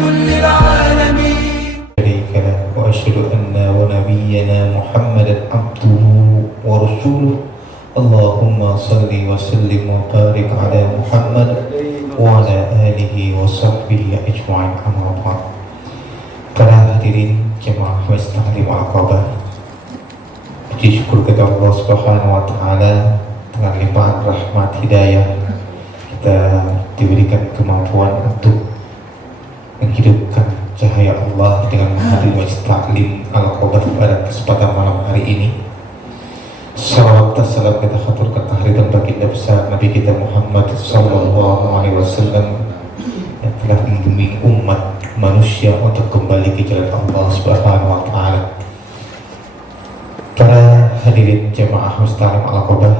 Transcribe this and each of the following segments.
كل العالمين. شريك له وأشهد أن ونبينا محمدا عبده ورسوله. اللهم صل وسلم وبارك على محمد وعلى آله وصحبه أجمعين. Amma ba'd. Para hadirin jemaah Masjid Taklim Al-Aqabah, puji syukur kepada Allah Subhanahu wa taala, dengan limpahan rahmat hidayah kita diberikan kemampuan untuk menghidupkan cahaya Allah dengan menghadiri Masjid Taklim Al-Aqabah pada kesempatan malam hari ini. Salawat dan salam kita haturkan tahlilan baginda besar Nabi kita Muhammad sallallahu alaihi wasallam yang telah membimbing umat manusia untuk kembali ke jalan Allah Subhanahu wa taala. Para hadirin jemaah Masjid Taklim Al-Aqabah,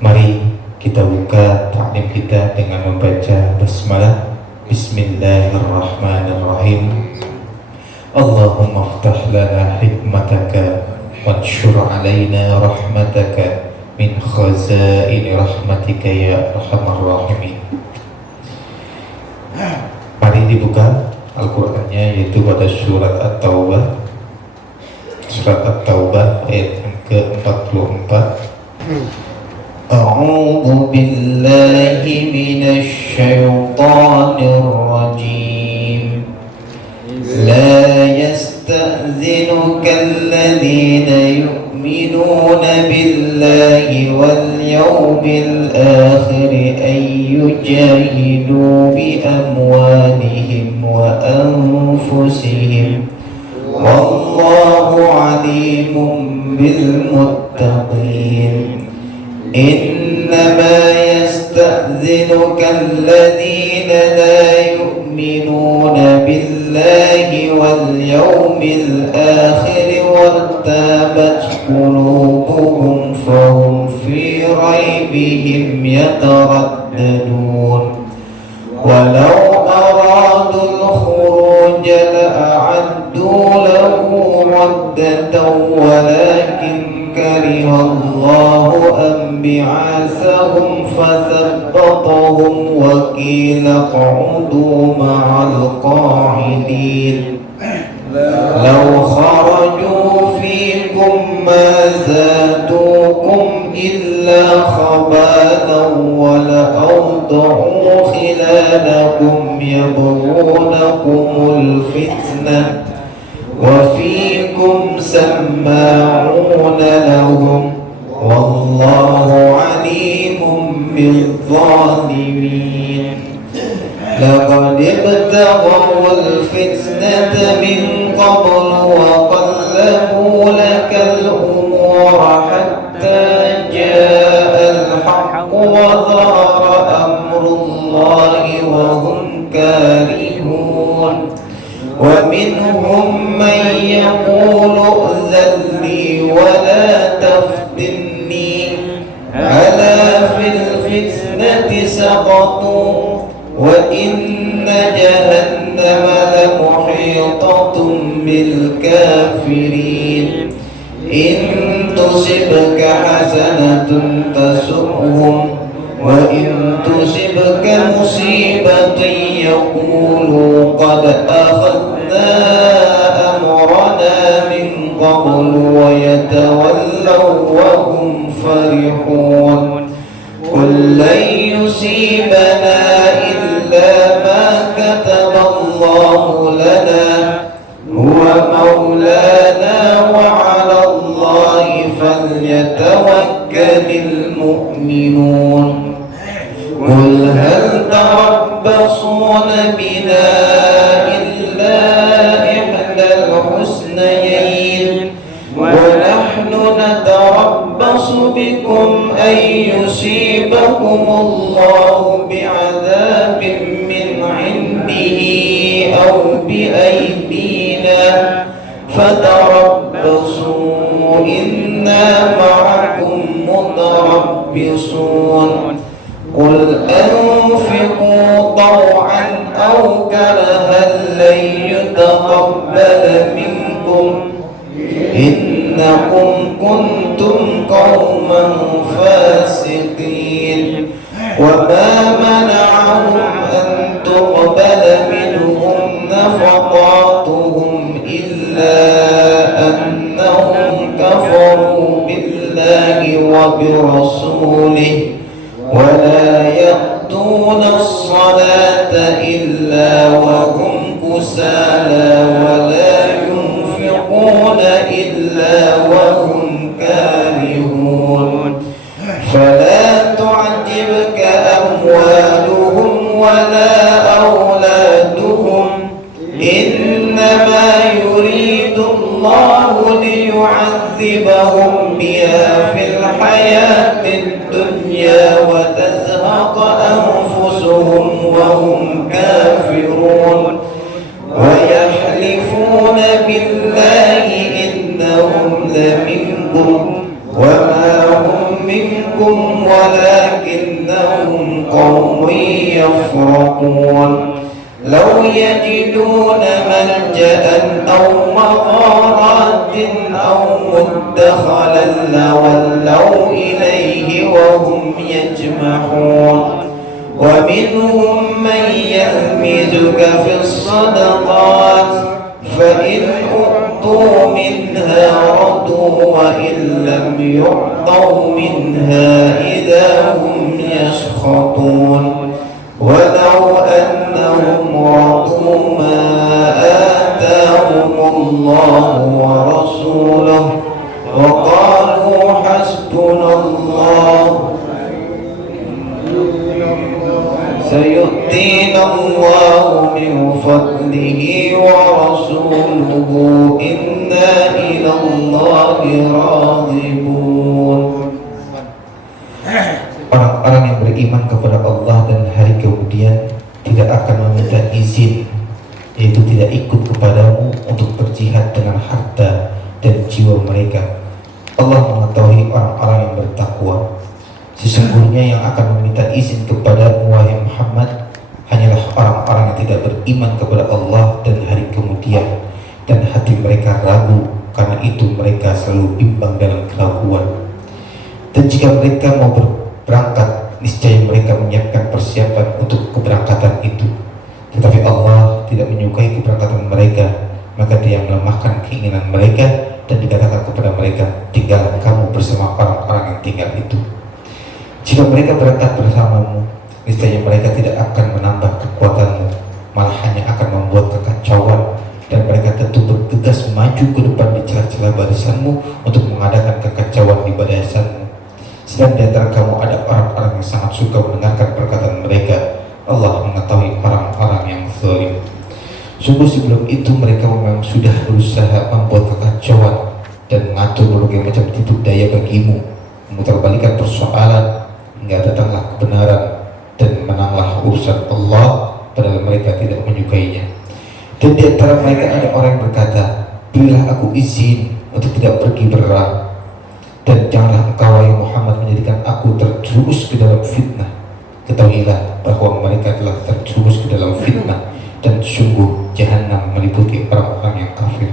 mari kita buka taklim kita dengan membaca basmalah. Bismillahirrahmanirrahim. Allahumma aftah lana hikmataka wanshur alaina rahmataka min khazaini rahmatika ya arhamar rahimin. Mari dibuka Al-Qur'annya, yaitu pada surat At-Taubah, surat At-Taubah ayat yang ke-44. A'udzu billahi minasy syaithanir rajim. La yasta'zinuka alladhina yu'minuna billahi wal yawmil akhir an yujahidu bi amwalihim wa anfusihim wallahu alimun bil muttaqin. إنما يستأذنك الذين لا يؤمنون بالله واليوم الآخر وارتابت قلوبهم فهم في ريبهم يترددون ولو أرادوا الخروج لأعدوا له عدة ولكن كره الله بعثهم فثبطهم وقيل اقعدوا مع القاعدين لو خرجوا فيكم ما زادوكم إلا خبالا ولأوضعوا خلالكم يبغونكم الفتنة وفيكم سماعون لهم والله عليم بالظالمين. لقد ابتغوا الفتنة من قبل وقلبوا لك الأمور حتى جاء الحق وظهر أمر الله وهم كارهون ومنهم من يقول ائذن لي ولا تفتني ألا في الفتنة سقطوا وإن جهنم لمحيطة بالكافرين. إن تصبك حسنة تسؤهم وإن تصبك مصيبة يقولوا قد أخذنا أمرنا من قبل ويتولوا وهم فرحون. قل لن يصيبنا إلا ما كتب الله لنا هو مولانا وعلى الله فليتوكل المؤمنون. قل هل تربصون بنا إلا إحدى الحسنيين ونحن نتربص بكم أن يصيبكم الله بعذاب من عنده أو بأيدينا فتربصوا إنا معكم متربصون. قل أنفقوا طوعا أو كرها لن يتقبل منكم إنكم كنتم قوما فاسقين. وما منعهم أن تقبل منهم كسالى ولا ينفقون إلا وهم كارهون فلا تعجبك أموالهم ولا أولادهم إنما يريد الله ليعذبهم بها في الحياة الدنيا وتزهق أنفسهم وهم كافرون ويحلفون بالله إنهم لمنكم وما هم منكم ولكنهم قوم يفرقون لو يجدون ملجأ أو مغارات أو مدخلا لولوا إليه وهم يجمحون ومنهم من يلمزك في الصدقات فإن أعطوا منها رضوا وإن لم يعطوا منها إذا هم يسخطون ولو أنهم رضوا ما آتاهم الله ورسوله وقالوا حسبنا الله سيؤتينا الله من فضله ورسوله إنا إلى الله راغبون. Orang-orang yang beriman kepada Allah dan hari kemudian tidak akan meminta izin, yaitu tidak ikut kepadamu untuk berjihad dengan harta dan jiwa mereka. Allah mengetahui orang-orang yang bertakwa. Sesungguhnya yang akan meminta izin kepadamu wahai Muhammad hanyalah orang-orang yang tidak beriman kepada Allah dan hari kemudian, dan hati mereka ragu, karena itu mereka selalu bimbang dalam keraguan. Dan jika mereka mau berangkat, niscaya mereka menyiapkan persiapan untuk keberangkatan itu. Tetapi Allah tidak menyukai keberangkatan mereka, maka Dia melemahkan keinginan mereka dan dikatakan kepada mereka, tinggallah kamu bersama orang-orang yang tinggal itu. Jika mereka berangkat bersamamu, niscaya mereka tidak akan menambah kekuatanmu, malah hanya akan membuat kekacauan, dan mereka tentu bergegas maju ke depan di celah-celah barisanmu untuk mengadakan kekacauan di barisanmu. Sedang di antara kamu ada orang-orang yang sangat suka mendengarkan perkataan mereka. Allah mengetahui orang-orang yang zalim. Sungguh sebelum itu mereka memang sudah berusaha membuat kekacauan dan mengatur berbagai macam tipu daya bagimu, memutarbalikkan persoalan hingga datanglah kebenaran dan menanglah urusan Allah, padahal mereka tidak menyukainya. Dan di antara mereka ada orang yang berkata, berilah aku izin untuk tidak pergi berperang, dan janganlah engkau wahai Muhammad menjadikan aku terjerumus ke dalam fitnah. Ketahuilah bahwa mereka telah terjerumus ke dalam fitnah, dan sungguh jahanam meliputi orang-orang yang kafir.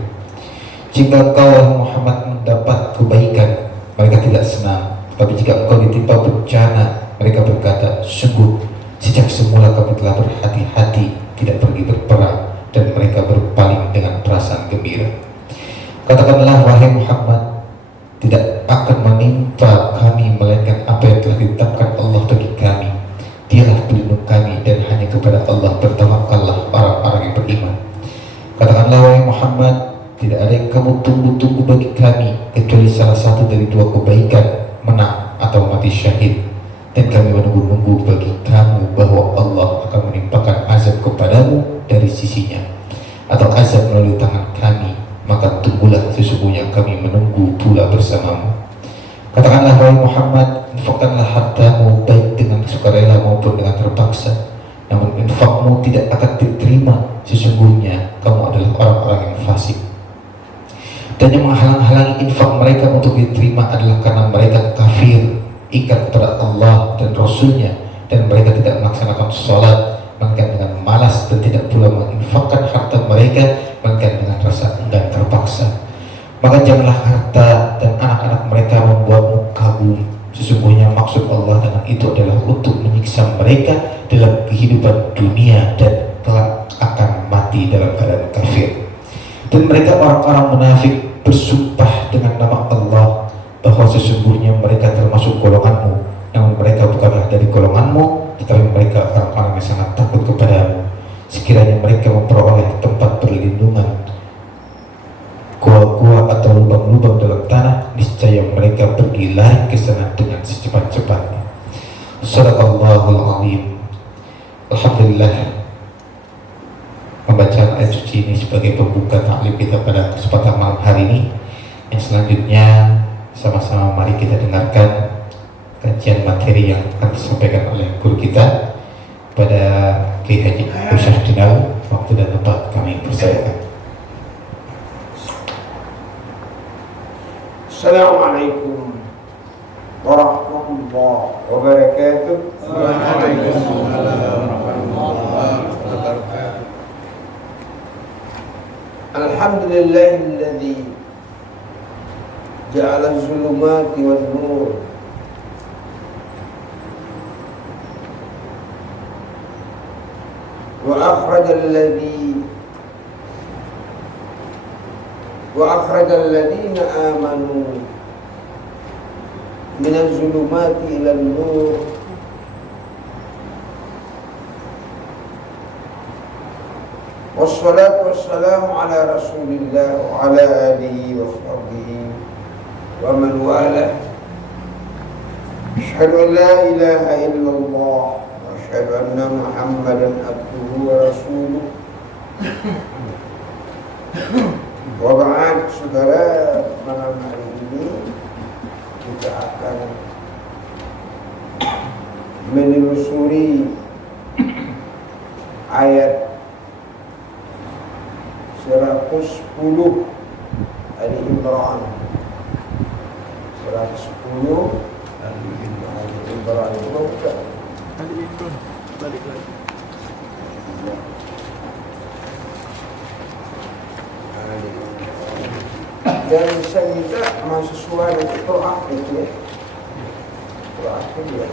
Jika engkau wahai Muhammad mendapat kebaikan, mereka tidak senang. Tapi jika engkau ditimpa bencana, mereka berkata, sungguh sejak semula kami telah berhati-hati tidak pergi berperang, dan mereka berpaling dengan perasaan gembira. Katakanlah wahai Muhammad, tidak akan menimpa kami melainkan apa yang telah ditetapkan Allah bagi kami. Dialah pelindung kami, dan hanya kepada Allah bertawakallah orang-orang yang beriman. Katakanlah wahai Muhammad, tidak ada yang kamu tunggu-tunggu bagi kami kecuali salah satu dari dua kebaikan, menang atau mati syahid. Dan kami menunggu-nunggu bagi kamu bahwa Allah akan menimpakan azab kepadamu dari sisinya, atau azab melalui tangan kami, maka tunggulah, sesungguhnya kami menunggu pula bersamamu. Katakanlah wahai Muhammad, infakkanlah hartamu baik dengan sukarela maupun dengan terpaksa, namun infakmu tidak akan diterima, sesungguhnya kamu adalah orang-orang yang fasik. Dan yang menghalang-halangi infak mereka untuk diterima adalah karena mereka kafir, ingkar kepada Allah dan Rasulnya, dan mereka tidak melaksanakan sholat, melainkan dengan malas, dan tidak pula menginfakkan harta mereka, melainkan dengan rasa enggan terpaksa. Maka janganlah harta dan anak-anak mereka membuatmu kagum. Sesungguhnya maksud Allah dengan itu adalah untuk menyiksa mereka dalam kehidupan dunia dan kelak akan mati dalam keadaan kafir. Dan mereka orang-orang munafik bersumpah dengan nama Allah bahwa sesungguhnya mereka termasuk golonganmu, namun mereka bukanlah dari golonganmu, tetapi mereka orang-orang yang sangat takut kepadamu. Sekiranya mereka memperoleh tempat perlindungan, gua-gua atau lubang-lubang dalam tanah, niscaya mereka pergi lari ke sana dengan secepat-cepatnya. Shadaqallahul azim. Alhamdulillah, pembacaan ayat suci ini sebagai pembuka taklim kita pada kesempatan malam hari ini. Yang selanjutnya sama-sama mari kita dengarkan kajian materi yang akan disampaikan oleh guru kita pada Kiai Haji Ustaz Dinau. Waktu dan tempat kami persilakan. Assalamualaikum warahmatullahi wabarakatuh. Alhamdulillahilladzi ja'ala az-zulumati wan-nur wa akhrajal ladzina amanu minaz zulumati ilan nur wassalatu wassalamu ala rasulillah wa ala alihi wa sahbihi wa man walah. Asyhadu an la ilaha illallah wa asyhadu anna Muhammadan abduhu wa rasuluh. Wa ba'd, saudara, malam hari ini kita akan menelusuri ayat 110 Ali Imran. 110 Ali Imran. Balik lagi. Dan saya minta mahasiswa itu proaktif ya. Proaktif ya.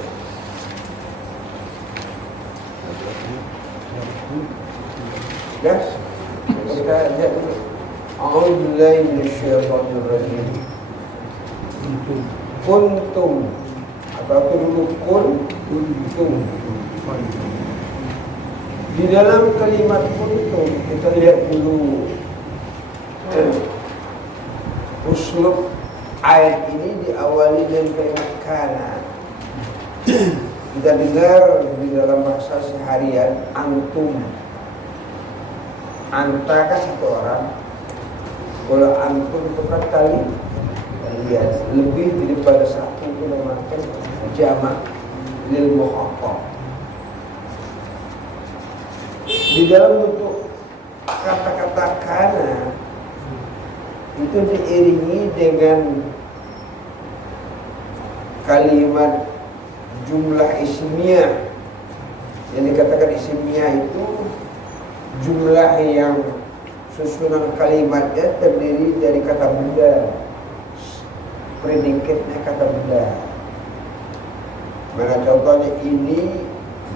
Ya. Kita lihat dulu. A'udzubillahi minasyaitonir rajim. Kuntum. Apa itu dulu? Kuntum. Di dalam kalimat kuntum kita lihat dulu uslub ayat ini diawali dengan kalimat kana. Kita dengar di dalam bahasa seharian antum. Anta kan satu orang. Kalau antum itu kan kalian lebih daripada satu, itu namanya jamak lil mukhatab. Di dalam bentuk kata-kata kana itu diiringi dengan kalimat jumlah ismiyah. Yang dikatakan ismiyah itu jumlah yang susunan kalimatnya terdiri dari kata benda, predikatnya kata benda. Mana contohnya ini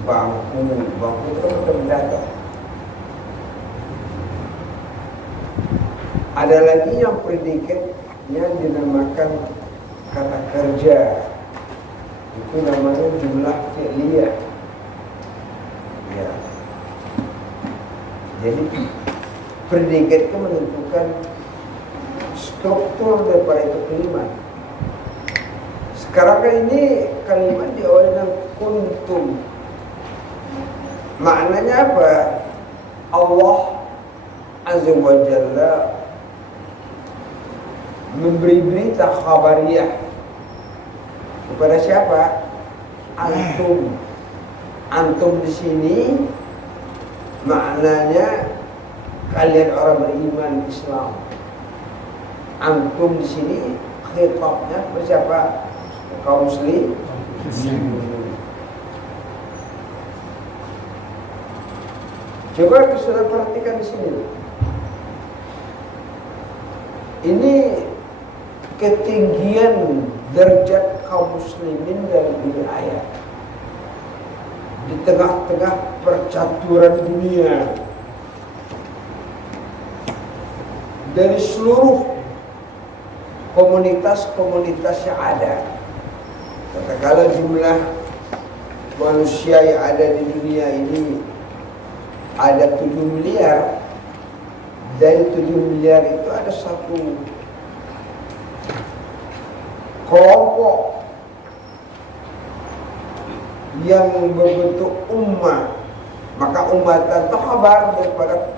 bangku itu kan kata benda. Ada lagi yang predikatnya dinamakan kata kerja. Itu namanya jumlah fi'liyah. Ya. Jadi predikat itu menentukan struktur daripada itu kalimat. Sekarang kan ini kalimat diawali dengan kuntum. Maknanya apa? Allah Azza wa Jalla memberi berita khabariyah kepada siapa? Antum. Antum di sini maknanya kalian orang beriman Islam. Antum di sini khitabnya bersiapa? Kaum muslim. Coba kita perhatikan di sini. Ini ketinggian derajat kaum muslimin dalam ini ayat. Di tengah-tengah percaturan dunia, dari seluruh komunitas-komunitas yang ada, katakanlah jumlah manusia yang ada di dunia ini ada 7 miliar. Dari 7 miliar itu ada satu kelompok yang berbentuk ummah. Maka ummah itu kabar daripada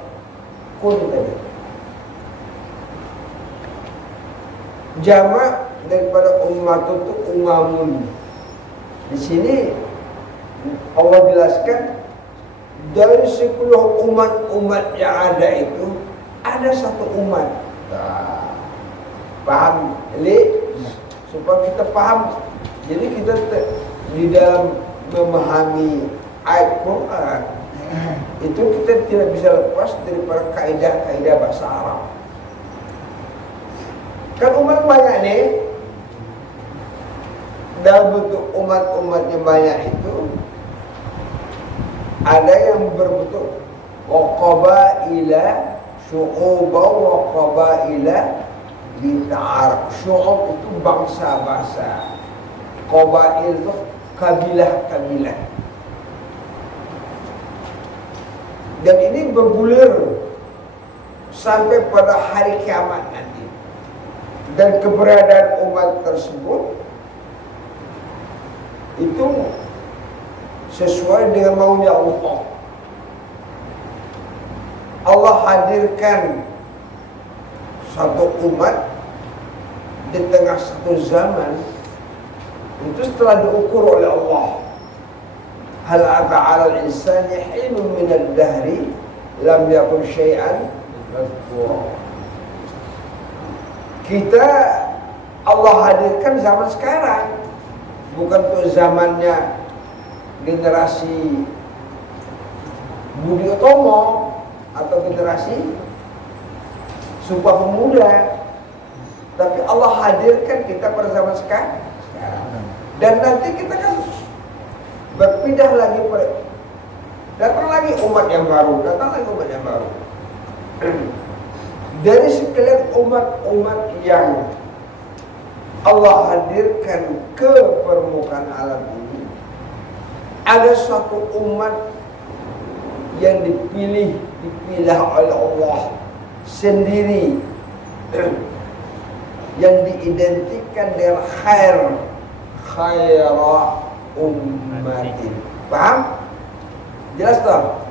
kun tadi. Jamak daripada ummah itu umamun. Di sini Allah jelaskan dari 10 umat-umat yang ada itu ada satu umat. Nah, paham? Jadi supaya kita paham. Jadi kita di dalam memahami ayat Quran itu kita tidak bisa lepas daripada kaidah-kaidah bahasa Arab. Kan umat banyak nih, dalam bentuk umat-umatnya banyak itu ada yang berbentuk qabaila syu'uba wa qabaila bita'arab. Syu'ub itu bangsa-bangsa, qabail itu kabilah-kabilah. Dan ini bergulir sampai pada hari kiamat nanti. Dan keberadaan umat tersebut itu sesuai dengan maunya Allah. Allah hadirkan satu umat di tengah satu zaman itu setelah diukur oleh Allah. Hal ata 'alal insani hinun minad dahri lam yakun syai'an mazkura. Kita Allah hadirkan zaman sekarang, bukan untuk zamannya generasi Budi Utomo atau generasi Sumpah Pemuda, tapi Allah hadirkan kita pada zaman sekarang. Dan nanti kita kan berpindah lagi, datang lagi umat yang baru, datang lagi umat yang baru. Dari sekalian umat-umat yang Allah hadirkan ke permukaan alam ini, ada suatu umat yang dipilih oleh Allah sendiri, yang diidentikan dengan khaira ummatin. Paham? Jelas tak?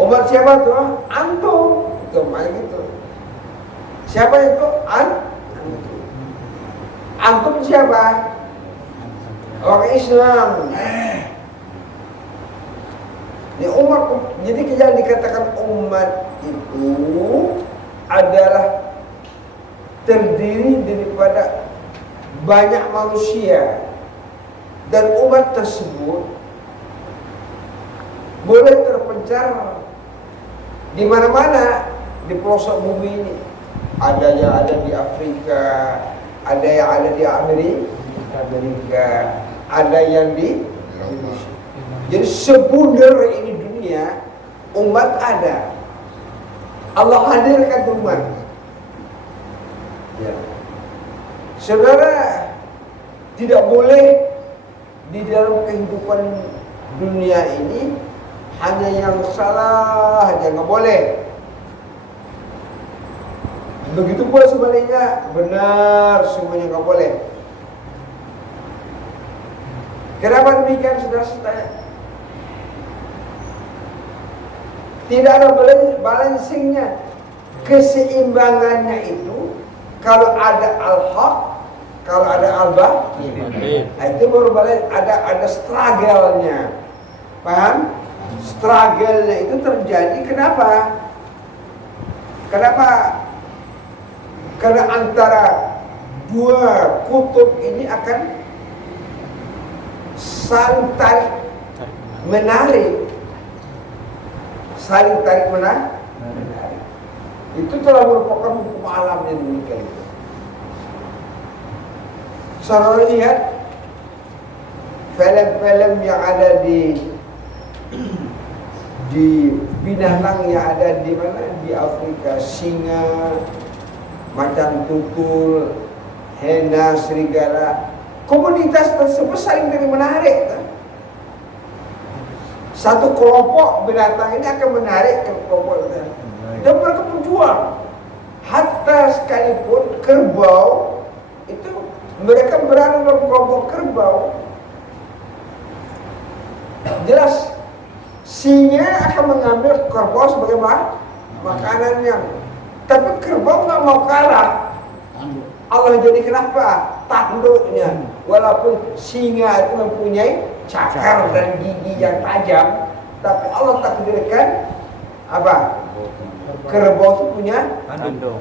Umat siapa tuh? Antum. Itu main gitu. Siapa itu? Antum. Antum siapa? Orang Islam. Ini umat. Jadi jangan dikatakan umat itu adalah terdiri daripada banyak manusia, dan umat tersebut boleh terpencar di mana-mana di pelosok bumi ini. Ada yang ada di Afrika, ada yang ada di Amerika, ada yang di Indonesia. Jadi sebunder ini dunia, umat ada. Allah hadirkan umat. Ya. Saudara, tidak boleh di dalam kehidupan dunia ini hanya yang salah aja, nggak boleh. Begitu pula sebaliknya, benar semuanya nggak boleh. Kenapa demikian, saudara-saudara? Tidak ada balancingnya, keseimbangannya itu. Kalau ada al-haq, kalau ada al-batil, itu baru balik, ada struggle-nya. Paham? Struggle-nya itu terjadi kenapa? Karena antara dua kutub ini akan saling tarik menarik. Saling tarik menarik. Itu telah merupakan hukum alam yang demikian itu. Saudara lihat film-film yang ada di binatang yang ada di mana, di Afrika, singa, macan tutul, hena, serigala. Komunitas tersebut saling menarik, Satu kelompok binatang ini akan menarik ke kelompok lain. Dan mereka berjuang. Hatta sekalipun kerbau itu mereka berada dalam kelompok kerbau. Jelas singa akan mengambil kerbau sebagai makanannya. Tapi kerbau nggak mau kalah. Allah jadi kenapa? Tanduknya. Walaupun singa itu mempunyai cakar dan gigi yang tajam, tapi Allah takdirkan apa? Kerbau itu punya tanduk.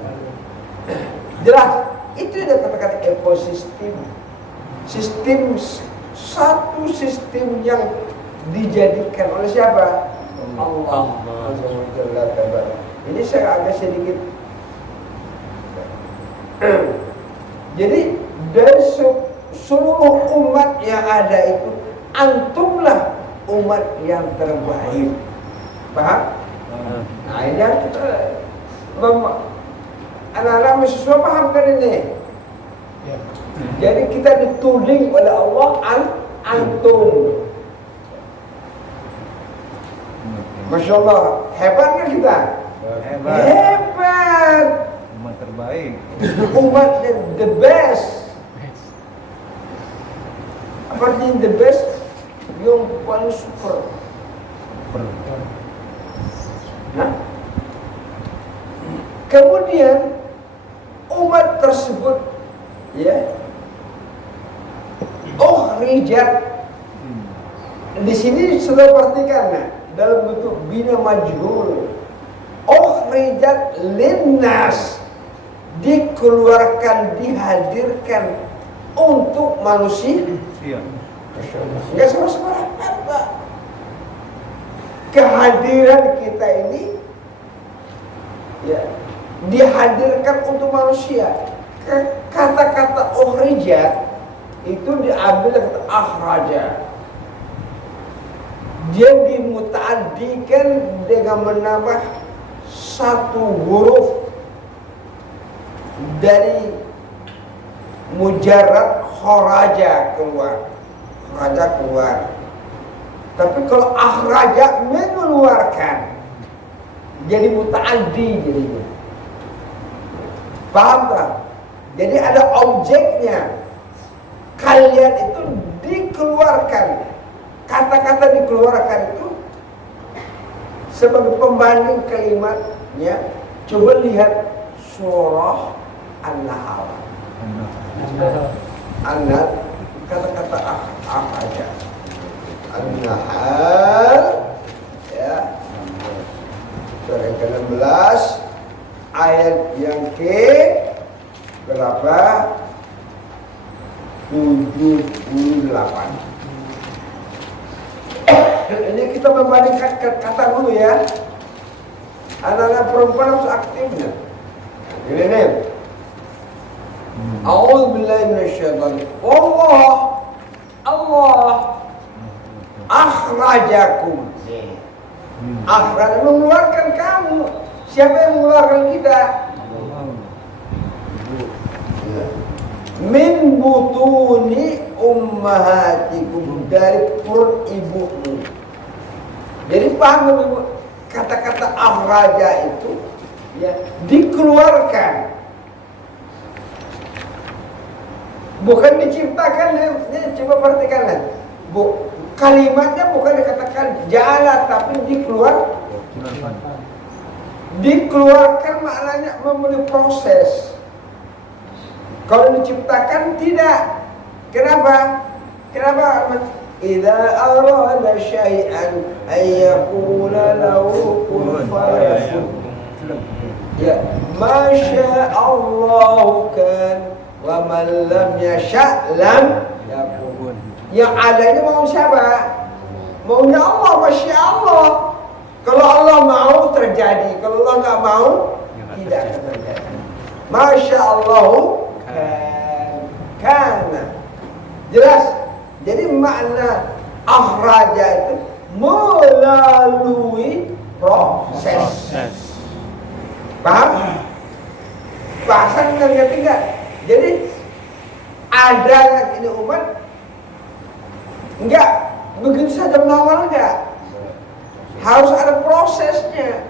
Jelas, itu dia katakan ekosistem. Sistem, satu sistem yang dijadikan oleh siapa? Allah. Ini saya agak sedikit. Jadi dari seluruh umat yang ada itu, antumlah umat yang terbaik. Paham? Nah ini yang kita anak-anak mahasiswa pahamkan ini. Jadi kita dituding oleh Allah antum. Masya Allah, hebat kan kita? Hebat. Umat terbaik. Umat the best. Apa artinya the best? Yang paling super. Nah, kemudian umat tersebut, ya, rijat. Di sini sudah perhatikan, nah, dalam bentuk bina majhul. Rijat linnas, dikeluarkan, dihadirkan untuk manusia. Enggak sembarangan, Pak. Kehadiran kita ini ya dihadirkan untuk manusia. Kata-kata ukhrijat itu diambil dari kata akhraja. Dia dimuta'addikan dengan menambah satu huruf dari mujarrad kharaja keluar. Kharaja keluar. Tapi kalau akhraja mengeluarkan, jadi muta'addi jadinya. Paham tak? Jadi ada objeknya. Kalian itu dikeluarkan. Kata-kata dikeluarkan itu sebagai pembanding kalimatnya. Coba lihat surah An-Nahl. An-Nahl, kata-kata akhraja. An-Nahl, ya, surah yang ke-16 ayat yang ke berapa? 78. Ini kita membandingkan kata dulu ya. Anak-anak perempuan harus aktifnya. Ini nih. A'udzubillahi minasyaitonir rajim. Allah akhrajakum. Akhraj mengeluarkan kamu. Siapa yang mengeluarkan kita? Min butuni ummahatikum, dari perut ibumu. Jadi paham ibu, kata-kata akhraja itu ya dikeluarkan, bukan diciptakan. Ini coba perhatikan, kalimatnya bukan dikatakan ja'ala, tapi dikeluarkan maknanya memenuhi proses. Kalau diciptakan tidak. Kenapa? Idza arada syai'an ay yaqula lahu kun fayakun. Ya, masya Allah kan, wa man lam yasha' lam yakun. Yang ada ini mau siapa? Maunya Allah, masya Allah. Kalau Allah mau terjadi, kalau Allah nggak mau tidak akan terjadi. Masya Allah kana. Jelas. Jadi makna akhraja itu melalui proses. Paham? Bahasa ngerti enggak? Jadi ada ini umat enggak begitu saja menawar enggak. harus ada prosesnya.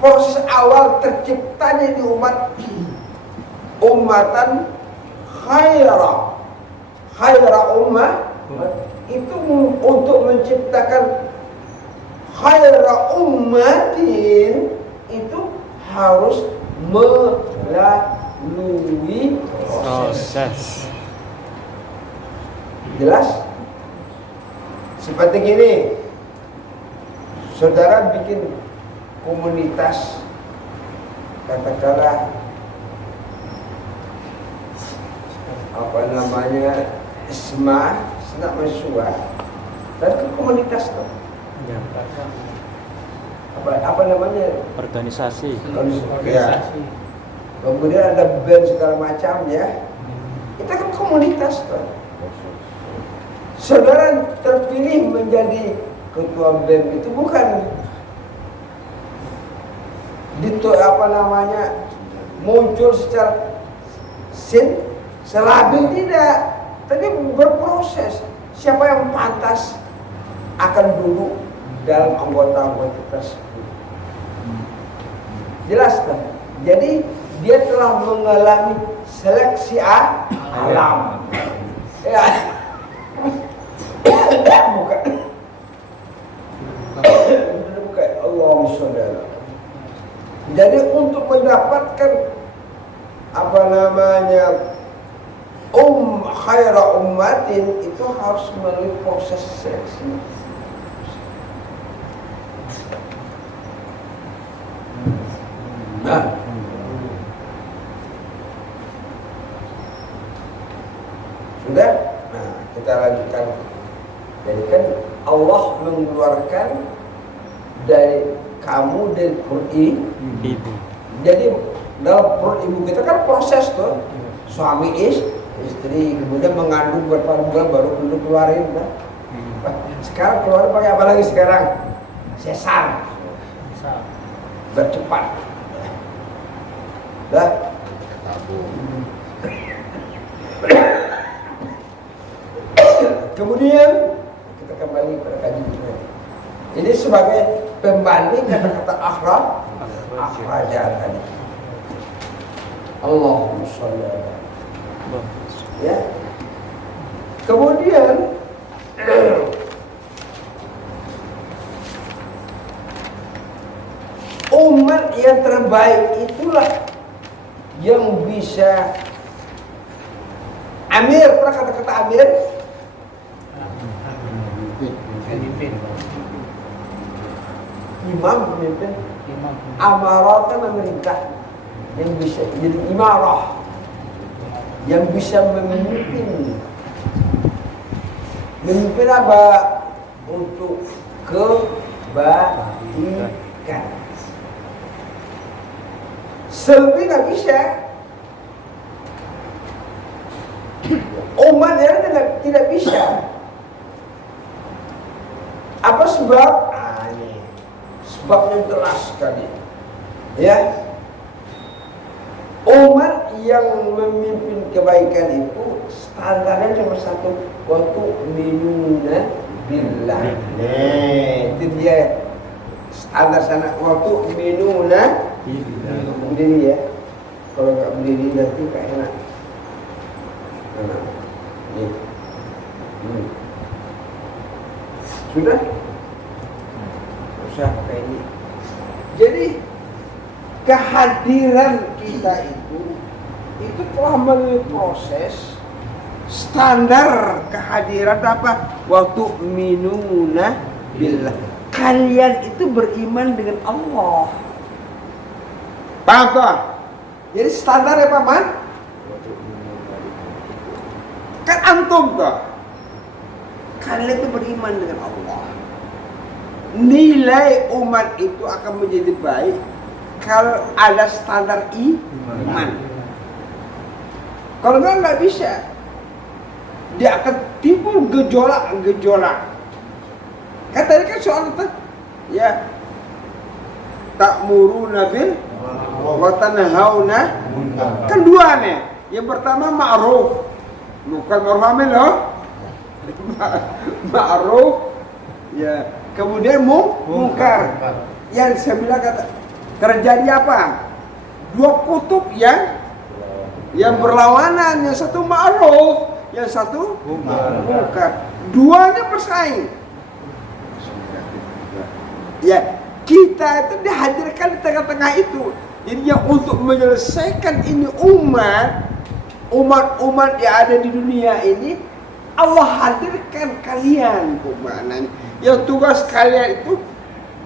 Proses awal terciptanya di ummatan khaira ummah itu untuk menciptakan khaira ummatin itu harus melalui proses. Jelas? Seperti gini, saudara bikin komunitas, katakanlah apa namanya, Isma, Senat Masyua, dan ke komunitas tuh. Apa namanya? Organisasi. Ya. Kemudian ada band segala macam ya. Kita kan komunitas tuh. Saudara terpilih menjadi ketua band itu bukan muncul secara selabil, tidak, tapi berproses. Siapa yang pantas akan duduk dalam anggota-anggota tersebut. Jelas kan? Jadi dia telah mengalami seleksi alam. Ya. Bukan. Allahumma sholli ala. Jadi untuk mendapatkan apa namanya khaira ummatin itu harus melalui proses seleksi. Nah, sudah. Nah, kita lanjutkan. Jadi kan Allah mengeluarkan dari kamu dari perut ibu. Jadi dalam perut ibu kita kan proses tuh, suami istri, kemudian mengandung beberapa bulan baru keluarin kan. Sekarang keluar pakai apa lagi sekarang? Sesar. Bercepat. Dah. Kemudian kita kembali pada kajian ini. Ini sebagai pembanding kata-kata akhrajah tadi. Allahumma sholli ala. Ya. Kemudian umat yang terbaik itulah yang bisa Amir, pernah kata-kata Amir? Imam pemimpin. Amarah kan memerintah, yang bisa jadi imarah, yang bisa memimpin. Memimpin apa? Untuk kebaikan. Selebih nggak bisa. Umat tidak bisa. Apa sebab? Ini sebabnya jelas sekali. Ya, umat yang memimpin kebaikan itu standarnya cuma satu, waktu minuna billah. Nih, itu dia standar sana, waktu minuna berdiri ya. Kalau nggak berdiri nanti nggak enak. Sudah? Usah kayak ini. Jadi kehadiran kita itu telah melalui proses standar kehadiran apa? Waktu minuna billah. Kalian itu beriman dengan Allah. Paham toh? Jadi standar apa, Man? Kan antum toh. Kalian itu beriman dengan Allah. Nilai umat itu akan menjadi baik kalau ada standar iman. Kalau nggak bisa, dia akan timbul gejolak. Kan tadi kan soal itu, ya, ta'muruna bil wa tanhauna, kan dua nih. Yang pertama ma'ruf, bukan ma'ruf amin loh. Ma'ruf, ya, kemudian mungkar. Yang saya bilang kata terjadi apa? Dua kutub yang berlawanan, yang satu ma'ruf, yang satu mungkar. Duanya bersaing. Ya, kita itu dihadirkan di tengah-tengah itu. Jadi yang untuk menyelesaikan ini umat yang ada di dunia ini, Allah hadirkan kalian maknanya. Yang tugas kalian itu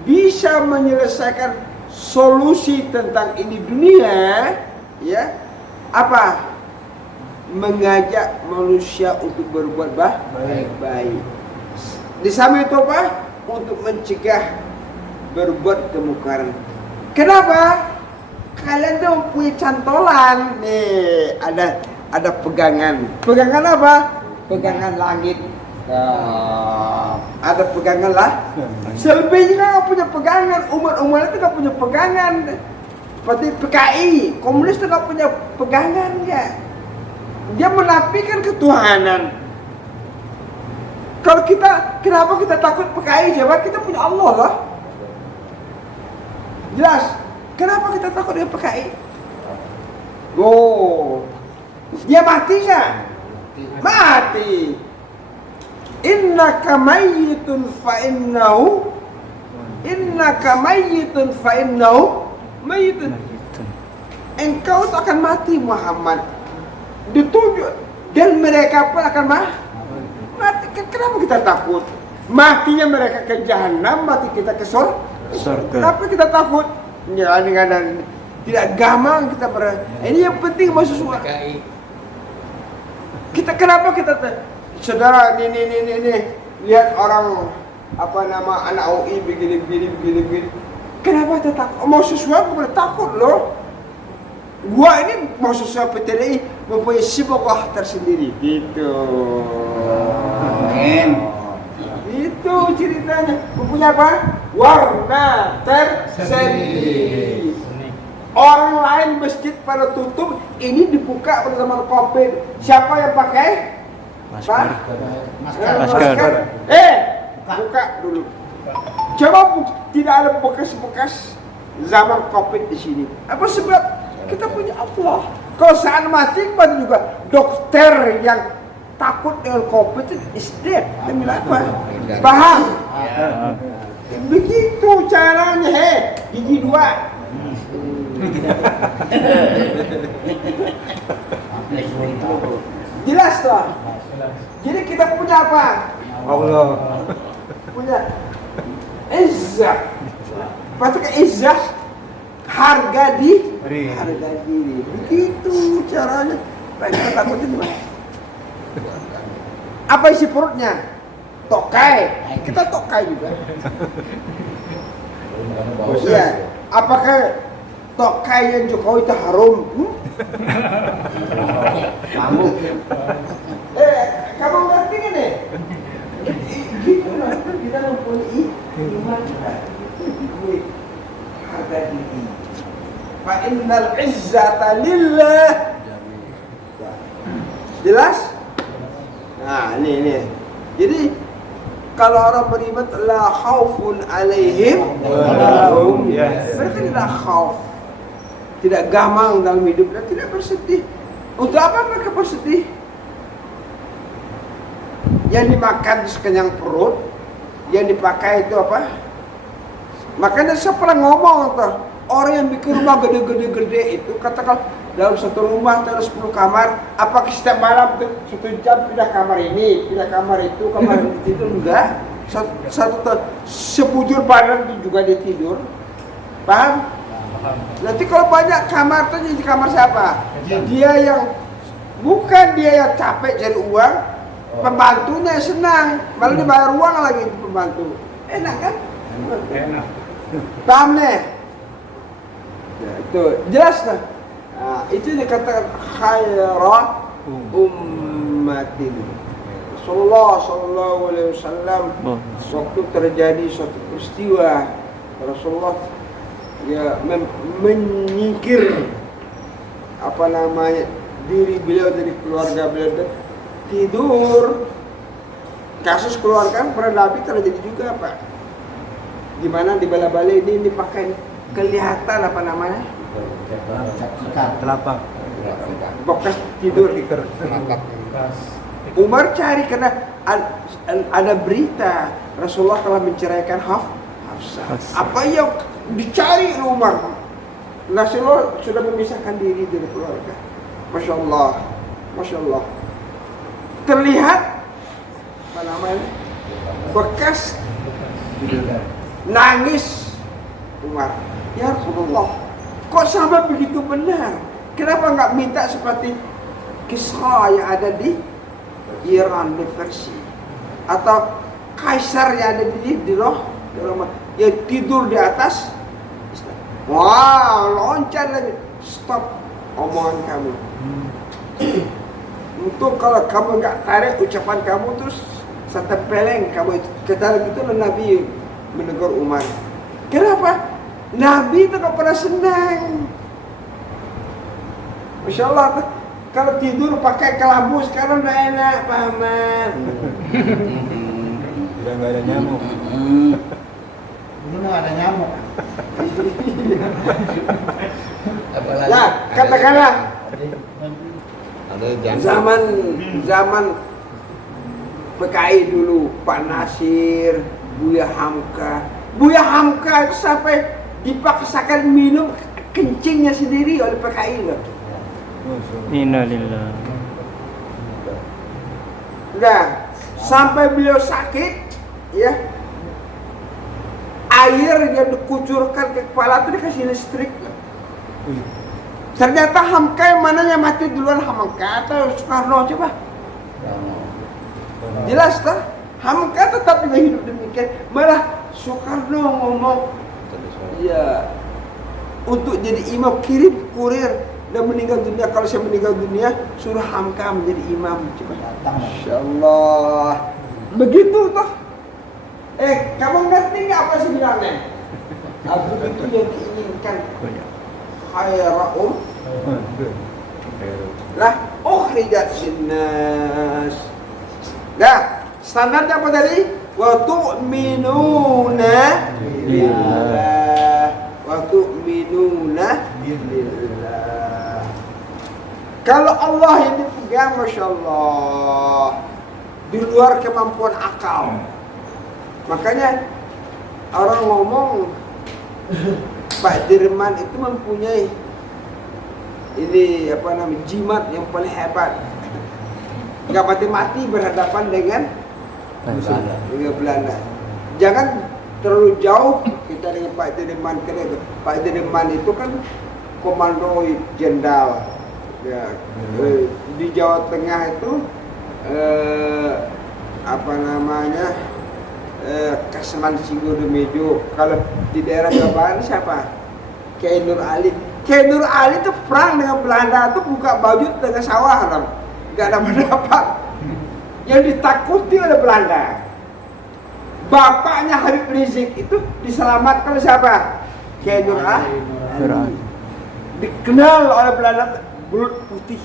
bisa menyelesaikan solusi tentang ini dunia, ya. Apa? Mengajak manusia untuk berbuat baik. Di samping itu apa? Untuk mencegah berbuat kemungkaran. Kenapa? Kalian tuh punya cantolan. Nih, ada pegangan. Pegangan apa? Pegangan langit. Ada pegangan lah. Selebihnya nggak punya pegangan. Umat itu nggak punya pegangan. Seperti PKI, komunis itu nggak punya pegangan ya. Dia menafikan ketuhanan. Kalau kenapa kita takut PKI? Jawab, kita punya Allah lah. Jelas. Kenapa kita takut dengan PKI? Dia mati nggak? Mati. Innaka mayyitun fa innahu mayyitun. Engkau itu akan mati Muhammad. Ditunjuk dan mereka pun akan mati. Kenapa kita takut? Matinya mereka ke jahanam, mati kita ke surga. Kenapa kita takut? Ya, kadang tidak gampang kita ini yang penting mahasiswa. Kenapa kita saudara ini lihat orang anak UI begini. Kenapa kita takut? Mahasiswa boleh takut loh. Gua ini mahasiswa PTDI mempunyai sibukah tersendiri gitu. Itu ceritanya. Mempunyai apa? Warna tersendiri. Orang lain masjid pada tutup, ini dibuka pada zaman Covid. Siapa yang pakai? Masker. Buka dulu. Coba tidak ada bekas-bekas zaman Covid di sini. Apa sebab? Kita punya Allah. Kalau saat mati juga dokter yang takut dengan Covid itu is dead. Dia bilang apa? Paham? Begitu caranya. Gigi 2. Jelas lah. Jadi kita punya apa? Allah. Punya izzah. Patut izzah, harga diri. Begitu caranya. Kita takutin gimana? Apa isi perutnya? Tokai. Kita tokai juga. Iya. Apakah tokai yang Jokowi itu harum? Kamu. Kamu ngerti kan nih? Gitu lah. Kita mempunyai iman kita. Harga diri. Fa innal izzata lillah. Jelas? Nah, ini. Jadi kalau orang beriman la khaufun alaihim mereka tidak khauf. Tidak gamang dalam hidup dan tidak bersedih. Untuk apa mereka bersedih? Yang dimakan sekenyang perut, yang dipakai itu apa? Makanya saya pernah ngomong tuh, orang yang bikin rumah gede-gede itu katakan dalam satu rumah ada 10 kamar, apakah setiap malam tuh 1 jam pindah kamar ini, pindah kamar itu, kamar itu enggak? Satu sebujur badan itu juga dia tidur. Paham? Nanti kalau banyak kamar tuh jadi kamar siapa? Dia yang bukan dia yang capek cari uang, pembantunya senang, malah dibayar uang lagi itu pembantu. Enak kan? Enak. Paham nih? Ya, itu jelas lah. Nah, itu dikatakan khairat ummatin. Sallallahu alaihi wasallam waktu terjadi suatu peristiwa Rasulullah ya menyingkir diri beliau dari keluarga beliau tidur. Kasus keluarga pernah Nabi terjadi juga Pak. di mana di bala-bala ini dipakai kelihatan apa namanya? Telapak. Bekas tidur. Umar cari karena ada berita Rasulullah telah menceraikan Hafsah. Apa yang dicari Umar? Rasulullah sudah memisahkan diri dari keluarga. Masya Allah, Masya Allah. Terlihat apa namanya? Bekas nangis Umar. Ya Rasulullah, kok sampai begitu benar? Kenapa nggak minta seperti Kisra yang ada di Iran, di Persia, atau Kaisar yang ada di Roma, yang tidur di atas? Wah, loncat lagi. Stop omongan kamu. Untuk kalau kamu nggak tarik ucapan kamu terus saya tempeleng kamu. Kata gitu Nabi menegur Umar. Kenapa? Nabi itu nggak pernah senang. Masya Allah, kalau tidur pakai kelambu sekarang udah enak, paman. Udah nggak ada nyamuk. Dulu nggak ada nyamuk. Ya, katakanlah zaman PKI dulu, Pak Nasir, Buya Hamka itu sampai dipaksakan minum kencingnya sendiri oleh PKI loh. Innalillah. Udah, sampai beliau sakit, ya, air yang dikucurkan ke kepala itu dikasih listrik. Ternyata Hamka yang mananya mati duluan, Hamka atau Soekarno, coba? Jelas tak? Hamka tetap juga hidup demikian. Malah Soekarno ngomong, ya, untuk jadi imam kirim kurir dan meninggal dunia. Kalau saya meninggal dunia, suruh Hamka menjadi imam. Coba. Masya Allah. Begitu toh? Kamu ngerti nggak apa sih bilangnya? Begitu yang diinginkan. Khairahum lah ukhrijat linnas. Nah, standarnya apa tadi? Wa tu'minuna billah. Wa tu'minuna billah. Kalau Allah yang dipegang, Masya Allah, di luar kemampuan akal. Makanya orang ngomong Pak Dirman itu mempunyai ini apa namanya jimat yang paling hebat. Nggak mati-mati berhadapan dengan Belanda. Jangan terlalu jauh kita dengan Pak Dirman. Pak Dirman itu kan komando jenderal. Ya, di Jawa Tengah itu apa namanya? Kasman Singgodemejo. Kalau di daerah Jawa Barat siapa? Kiai Nur Ali. Kiai Nur Ali itu perang dengan Belanda itu buka baju dengan sawah dong. Gak ada pendapat. Yang ditakuti oleh Belanda. Bapaknya Habib Rizik itu diselamatkan oleh siapa? Kiai Nur Ali. Dikenal oleh Belanda belut putih.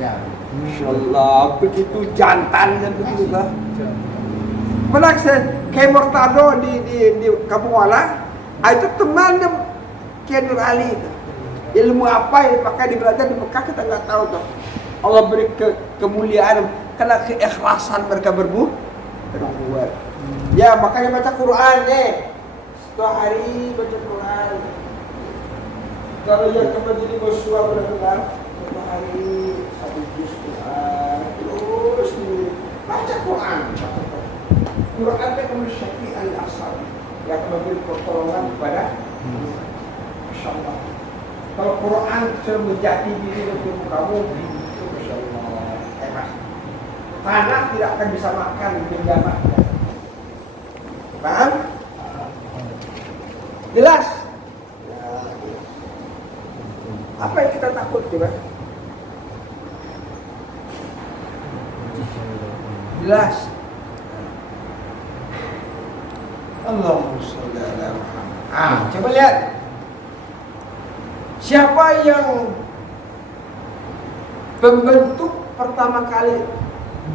Ya. Masya Allah, begitu jantannya begitu lah. Pernah Kiai Murtado di Kampung Wala, itu temannya Kiai Nur Ali itu. Ilmu apa yang dipakai di Belanda di Mekah kita nggak tahu tuh. Allah beri kemuliaan karena keikhlasan mereka berbuat. Ya makanya baca Quran deh. Setiap hari baca Quran. Kalau yang ke majelis bersuara benar-benar setiap hari satu juz Quran terus baca Quran. Quran itu syafi'an asal yang memberi pertolongan kepada Masya Allah. Kalau Quran sudah menjadi diri untuk kamu, itu Masya Allah hebat. Tanah tidak akan bisa makan menjamak. Paham? Jelas? Ya, apa yang kita takut coba? Jelas? Allahumma sholli ala Muhammad. Coba lihat. Siapa yang pembentuk pertama kali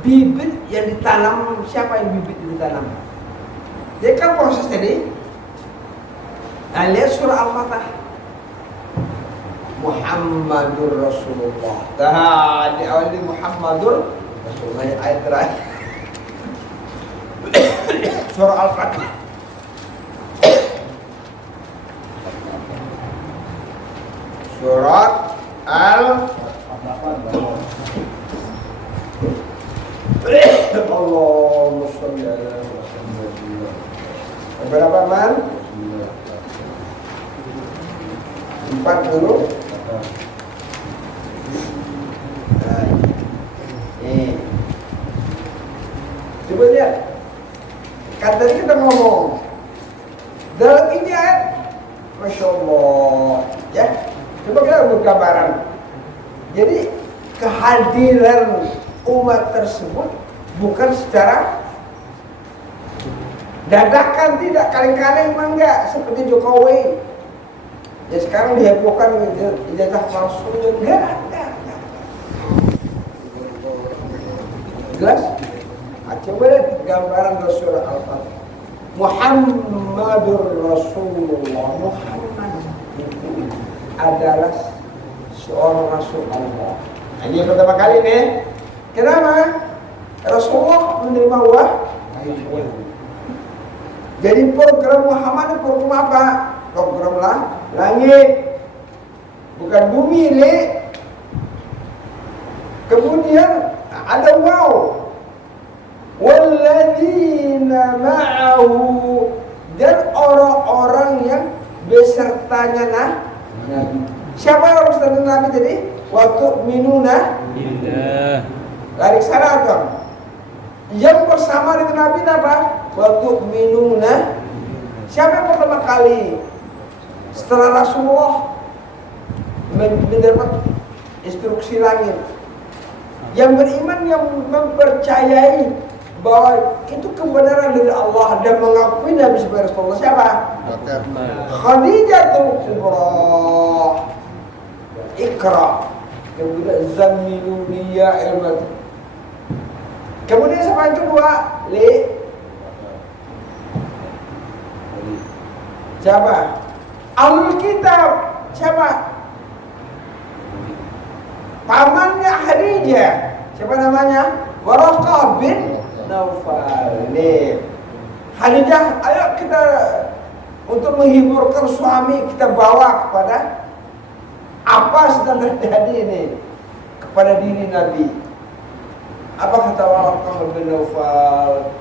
bibit yang ditanam? Siapa yang bibit yang ditanam? Jadi kan proses tadi Nah, lihat surah Al-Fatah. Muhammadur Rasulullah. Dah di awal ini Muhammadur Rasulullah ayat terakhir. Surah Al-Fatah. Surat Allahumma sholli ala Muhammad. Berapa man? 4 dulu. Coba lihat. Kan tadi kita ngomong dalam ini ayat, Masya Allah, ya. Coba kita buat gambaran. Jadi kehadiran umat tersebut bukan secara dadakan, tidak, kaleng-kaleng memang enggak seperti Jokowi. Ya sekarang dihebohkan ijazah palsunya, enggak. Jelas? Coba lihat gambaran surah Al-Fatah. Muhammadur Rasulullah. Muhammad itu adalah seorang Rasul Allah. Nah, ini yang pertama kali nih. Kenapa? Rasulullah menerima wahyu. Jadi program Muhammad itu program apa? Program langit, bukan bumi, Le. Kemudian ada wow. Walladzina ma'ahu, dan orang-orang yang besertanya Nabi. Siapa yang beserta Nabi tadi? Waktu minuna lari ke sana dong. Yang bersama dengan Nabi apa? Waktu minuna. Siapa yang pertama kali setelah Rasulullah mendapat instruksi langit? Yang beriman, yang mempercayai bahwa itu kebenaran dari Allah dan mengakui Nabi sebagai Rasulullah. Siapa? Khadijatul Kubra. Iqra. Kemudian Zammiluni ya ilmat. Kemudian siapa yang kedua? Siapa? Ahlul Kitab. Siapa? Pamannya Khadijah. Siapa namanya? Waraqah bin Naufal. Khadijah, ayo kita untuk menghiburkan suami, kita bawa kepada apa sedang terjadi ini kepada diri Nabi. Apa kata Waraqah bin Naufal?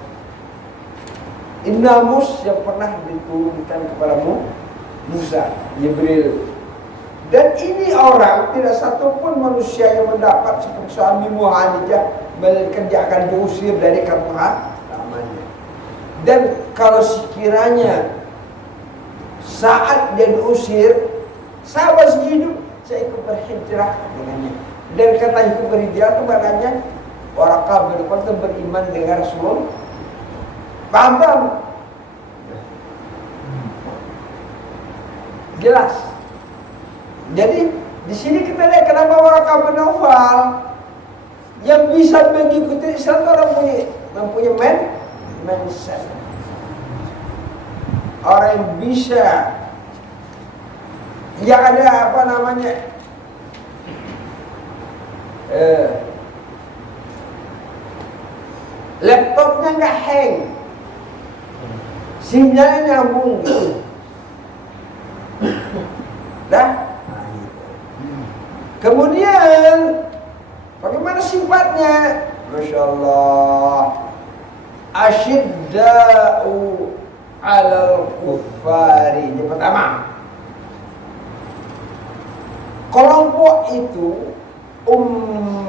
Namus yang pernah diturunkan kepadamu Musa, Jibril. Dan ini orang, tidak satupun manusia yang mendapat seperti suamimu Khadijah, melainkan dia akan diusir dari kampung halamannya. Dan kalau sekiranya saat dia diusir, saya masih hidup, saya ikut berhijrah dengannya. Dan kata ikut berhijrah itu maknanya Waraqah bin Naufal beriman dengan Rasul. Paham? Jelas. Jadi di sini kita lihat kenapa Waraqah bin Naufal yang bisa mengikuti Islam orang mempunyai mindset. Orang yang bisa, yang ada apa namanya, laptopnya nggak hang, sinyalnya nyambung gitu. Dah. Kemudian bagaimana sifatnya? Masya Allah, asyidda'u alal kuffari. Yang pertama, kelompok itu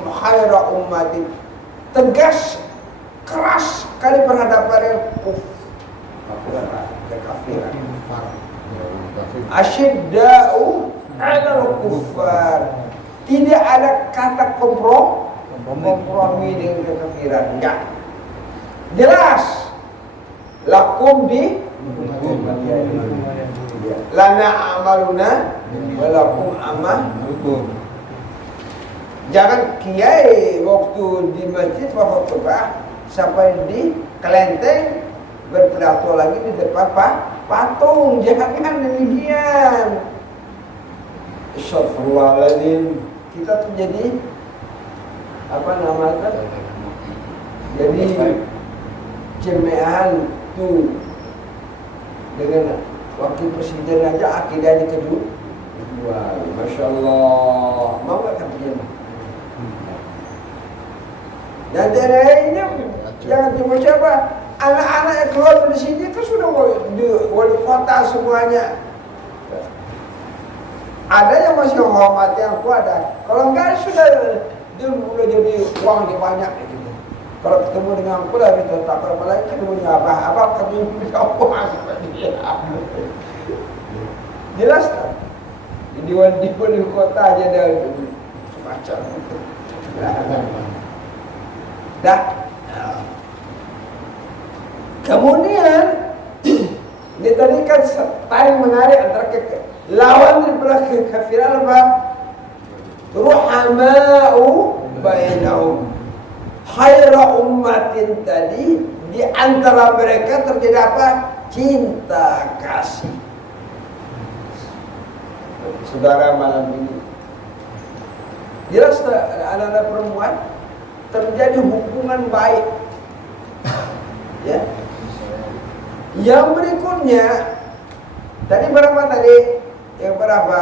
khaira ummati, tegas, keras sekali berhadapan dengan kekafiran. Asyidda'u alal kuffar. Tidak ada kata kompromi dengan kekafiran. Enggak. Jelas. Lakum di lana amaluna walakum amalukum. Jangan kiai waktu di masjid waktu sampai di kelenteng berpidato lagi di depan patung. Jangan demikian. Astagfirullahaladzim. Kita tuh jadi apa namanya? Jadi jemaah tuh dengan wakil presiden aja akidahnya kedua. Masya Allah. Mau nggak kata dan ini jangan cuma siapa, anak-anak yang keluar dari sini kan sudah wali kota semuanya. Ada yang masih menghormati yang ada. Kalau enggak sudah dia udah jadi uang dia banyak gitu. Kalau ketemu dengan aku lah kita tak apalagi ketemu dengan abah ketemu dengan apa seperti dia. Jelas kan? Di wali kota aja ada semacam itu. Dah. Kemudian ini tadi kan paling menarik antara lawan daripada kekafiran apa? Ruhama'u bainahum. Khaira ummatin tadi di antara mereka terjadi apa? Cinta kasih. Saudara malam ini jelas anak-anak perempuan terjadi hubungan baik. Ya. Yang berikutnya tadi berapa tadi? Yang berapa?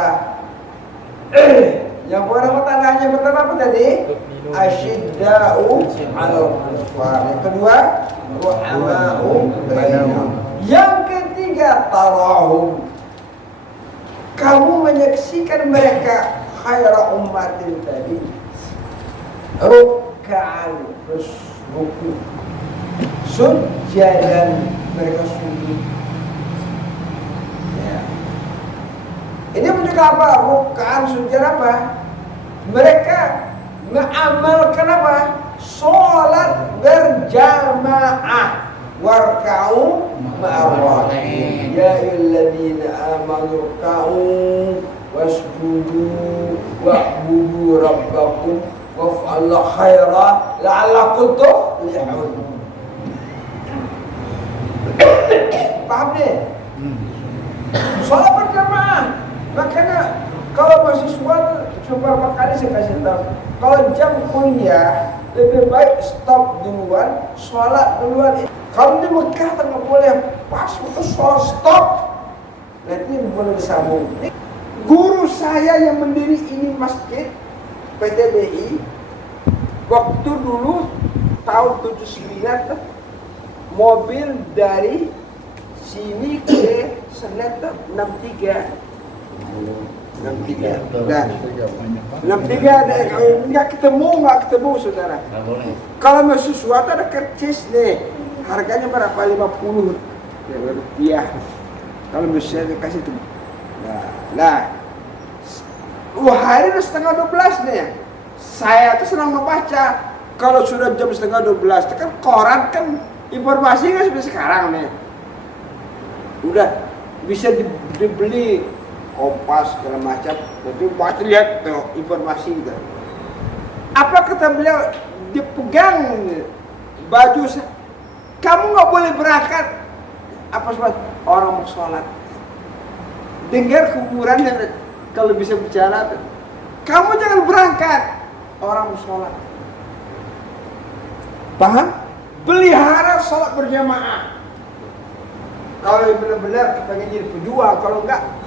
Yang berapa tandanya pertama apa tadi? Asyidda'u 'alal kufar. Yang kedua, ruhama'u bainahum. Yang ketiga, tarahum. Kamu menyaksikan mereka khaira ummatin tadi. Ruk'an terus ruku. Sujadan mereka sujud. Ya. Ini menunjukkan apa? Ruk'an sujud apa? Mereka mengamalkan apa? Sholat berjamaah. Warka'u ma'arrahin. Ya ayyuhalladzina amanu ruk'u wasjudu wa'budu rabbakum waf'alu khaira la'allakum tuflihun. Paham nih? Sholat berjamaah. Makanya kalau mahasiswa beberapa kali saya kasih tahu, kalau jam kuliah lebih baik stop duluan, sholat duluan. Kalau di Mekah tak boleh pas itu sholat stop, nanti boleh disambung. Guru saya yang mendiri ini masjid PTBI waktu dulu tahun 79 mobil dari sini ke Senen 63. 63. Nah, 63 ada nggak ketemu saudara. Kalau mau sesuatu ada kercis nih, harganya berapa? 50 rupiah. Kalau bisa dikasih itu. Nah, hari udah setengah 12 nih. Saya tuh senang membaca. Kalau sudah jam setengah 12, kan koran kan informasi kan seperti sekarang nih. Udah bisa dibeli Kompas segala macam, nanti baca lihat tuh informasi gitu. Apa kata beliau? Dipegang baju, kamu nggak boleh berangkat. Apa sebab? Orang mau sholat. Dengar kuburan kalau bisa bicara, kamu jangan berangkat. Orang mau sholat. Paham? Pelihara sholat berjamaah. Kalau benar-benar pengen jadi pejuang, kalau enggak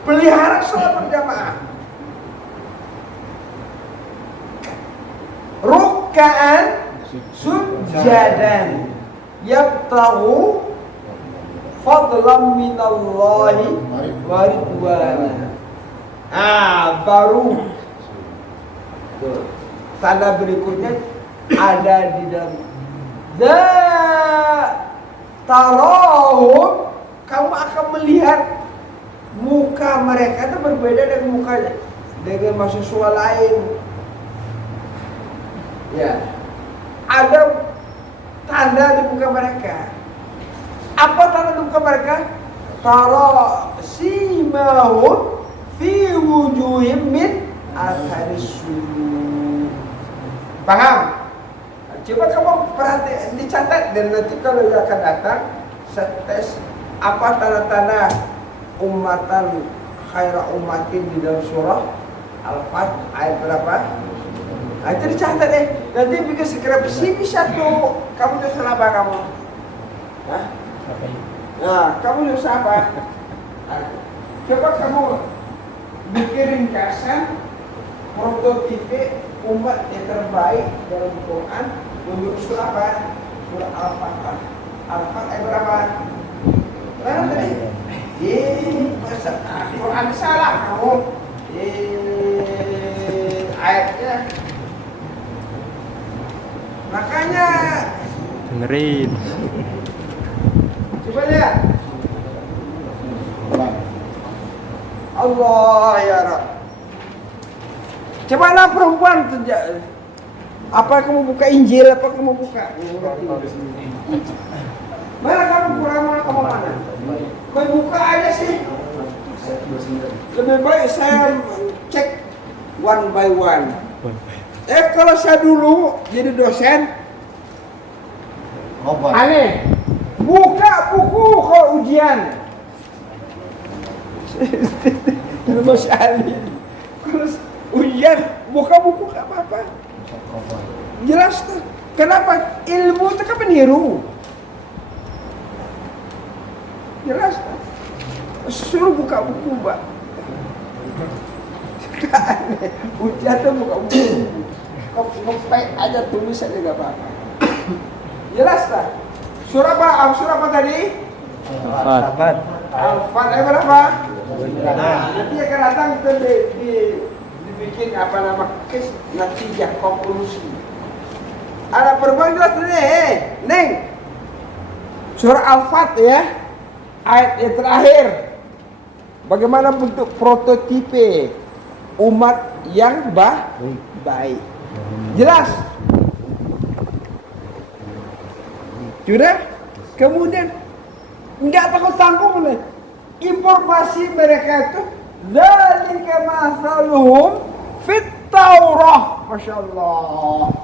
pelihara sholat berjamaah. Ruk'an sujadan yabtaghu fadlan minallahi wa ridwana. Baru tanda berikutnya ada di dalam tarahum, kamu akan melihat muka mereka itu berbeda dengan mukanya dengan mahasiswa lain. Ya, ada tanda di muka mereka. Apa tanda di muka mereka? Tara simahum fi wujuhim min atharis sujud. Paham? Coba kamu perhatikan, dicatat dan nanti kalau yang akan datang saya tes apa tanda-tanda ummatan khaira ummatin di dalam surah Al-Fat ayat berapa? Nah, itu dicatat deh. Nanti bikin skripsi bisa tuh. Kamu tuh apa kamu? Hah? Nah, kamu tuh apa? Nah, coba kamu bikin ringkasan prototipe umat yang terbaik dalam Quran menurut surah apa? Surah Al-Fatah. Al-Fatah ayat berapa? Berapa tadi? Masa Quran salah kamu? Ayatnya. Makanya dengerin. coba lihat. Allah ya Rabb. Coba lah perempuan apa kamu buka Injil, apa kamu buka? Mana kamu kurang mana kamu mana? Kau buka aja sih. Lebih baik saya cek one by one. Kalau saya dulu jadi dosen, aneh. Buka buku kalau ujian. Mas Ali. Kalau ujian buka buku gak apa-apa. Jelas tuh. Kenapa? Ilmu itu kan meniru. Jelas tuh. Suruh buka buku, Mbak. Aneh. Ujian tuh buka buku. Kau aja tulis aja gak apa-apa. Jelas tak? Surah apa? Surah apa tadi? Al-Fat. Al-Fat ayat berapa? Nanti akan datang itu dibikin apa nama kes natijah konklusi. Ada perubahan jelas nih, Neng. Surah Al-Fat ya, ayat yang terakhir. Bagaimana bentuk prototipe umat yang baik? Jelas. Sudah? Kemudian enggak takut-tanggung nih. Informasi mereka itu dzalika masaluhum fit Taurah. Masya Allah.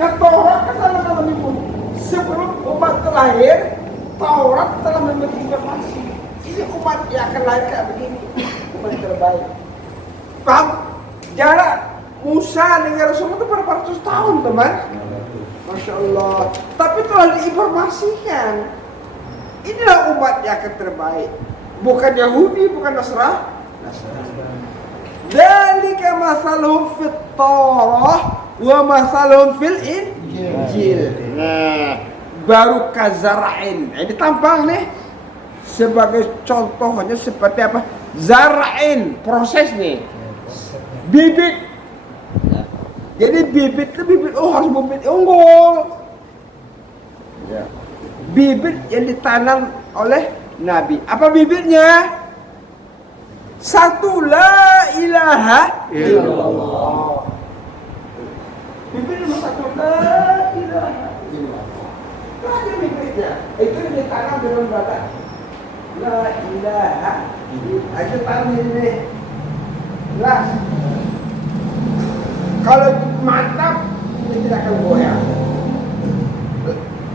Taurat kan telah menipu. Sebelum umat terlahir, Taurat telah memberi informasi. Ini umat yang akan lahir kayak begini. Umat terbaik. Paham? Jarak Musa dengan Rasulullah itu berapa ratus tahun, teman? Masya Allah. Tapi telah diinformasikan. Inilah umat yang akan terbaik. Bukan Yahudi, bukan Nasrani. Dzalika masaluhum fit Taurah wa masaluhum fil Injil. Nah, baru kazara'in. Ini tampang nih. Sebagai contohnya seperti apa? Zara'in, proses nih. Bibit. Jadi bibit itu bibit harus bibit unggul. Ya. Bibit yang ditanam oleh Nabi. Apa bibitnya? Satu, la ilaha illallah. Bibit nomor satu, la ilaha illallah. Itu aja bibitnya. Itu yang ditanam dalam badan. La ilaha illallah. Aja tanam ini. Jelas. Kalau mantap, ini tidak akan goyang.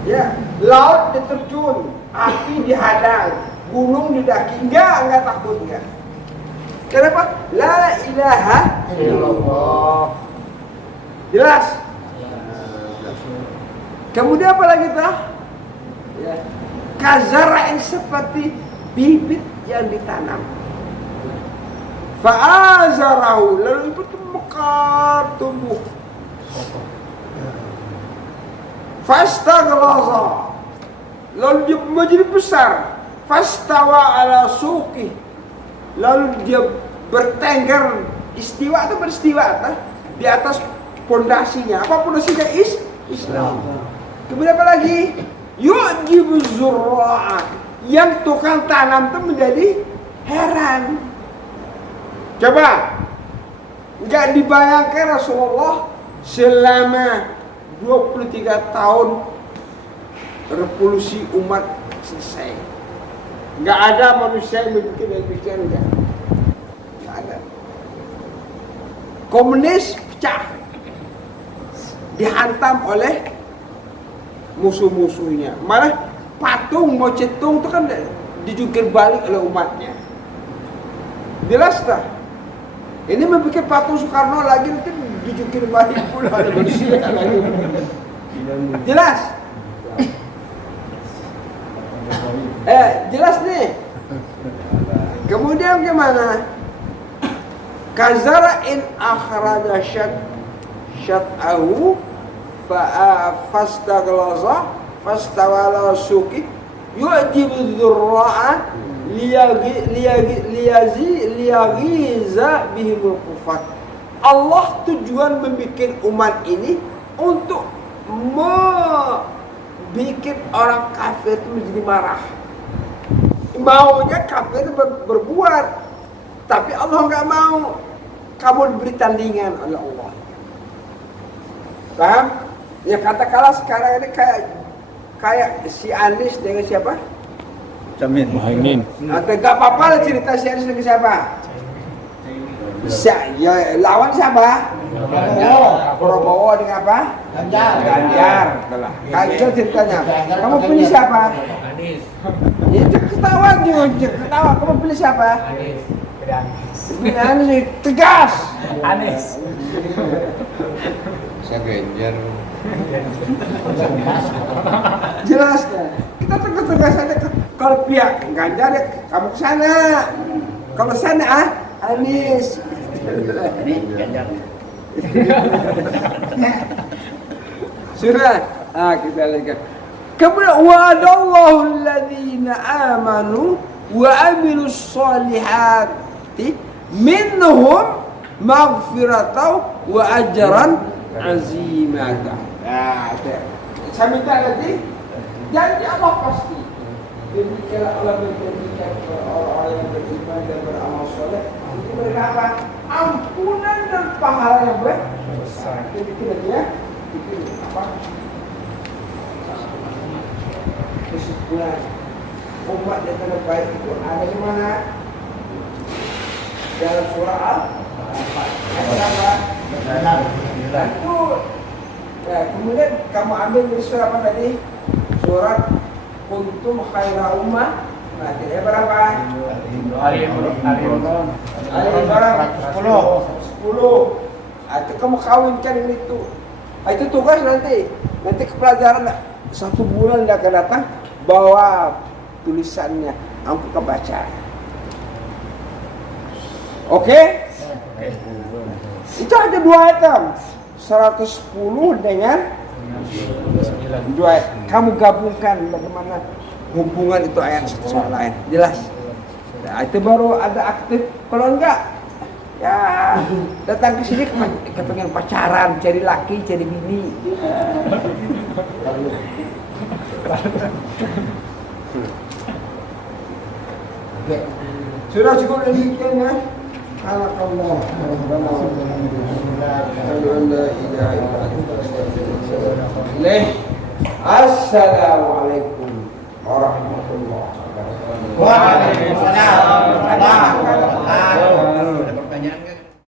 Ya, laut diterjun, api dihadang, gunung didaki, enggak takut enggak. Kenapa? La ilaha illallah. Jelas? Kemudian apa lagi tuh? Ya. Kazara'in seperti bibit yang ditanam. Fa'azarahu, lalu itu mekar tumbuh. Fastaghlaza, lalu dia menjadi besar. Fastawa ala suqi, lalu dia bertengger, istiwa atau beristiwa di atas pondasinya. Apa pondasinya? Islam. Kemudian apa lagi? Yu'jibu zurra'a, yang tukang tanam itu menjadi heran. Coba, enggak dibayangkan Rasulullah selama 23 tahun revolusi umat selesai. Enggak ada manusia yang berpikir demikian, enggak ada. Komunis pecah. dihantam oleh musuh-musuhnya. Malah patung Mao Zedong itu kan dijungkir balik oleh umatnya. Jelas tak? Ini membuat patung Soekarno lagi nanti dijungkir balik pula oleh manusia lagi. Jelas? Jelas nih. Kemudian gimana? Kazara in akhraja syat'ahu fastaghlaza fastawala suki yu'jibu dzurra'a liyagiza bihimul kufar. Allah tujuan membuat umat ini untuk membuat orang kafir itu menjadi marah. Maunya kafir berbuat, tapi Allah nggak mau. Kamu diberi tandingan oleh Allah. Paham? Ya katakanlah sekarang ini kayak si Anies dengan siapa? Muhaimin. Atau gak apa-apa lah cerita si Anies dengan siapa? Ya, lawan siapa? Prabowo dengan apa? Ganjar. Ganjar ceritanya. Kamu pilih siapa? Anies. Ya ketawa juga, ketawa. Kamu pilih siapa? Anies. Anies tegas. Anies. Saya Ganjar. Jelas kan? Kita tegas saja. Kalau pihak Ganjar ya kamu ke sana. Kalau sana Anies. Ganjar. Sudah. Kita lihat. Kemudian wa'adallahu alladhina amanu wa amilus solihati minhum maghfiratan wa ajran azimatan. Saya minta nanti janji Allah pasti. Demikianlah Allah menjanjikan orang-orang yang beriman dan beramal soleh itu mereka apa? Ampunan dan pahala yang besar. Jadi ya, itu apa? Kesimpulan umat yang terbaik itu ada di mana? Dalam surah Al-Fatihah. Ayat berapa? Itu. Ya, kemudian kamu ambil dari surah apa tadi? Surat Kuntum Khaira Ummah. Nah, ayat berapa? Ali Imran. Ayat berapa? 10. Itu kamu kawinkan ini itu. Itu tugas nanti. Nanti ke pelajaran 1 bulan dia akan datang bawa tulisannya, aku kebaca. Oke? Itu ada 2 item. 110 dengan 2. Kamu gabungkan bagaimana hubungan itu ayat satu sama lain. Jelas? Nah, itu baru ada aktif. Kalau enggak, ya datang ke sini kepengen pacaran, cari laki, cari bini. Sudah cukup demikian ya. Alhamdulillah. Assalamualaikum warahmatullahi wabarakatuh. Waalaikumsalam.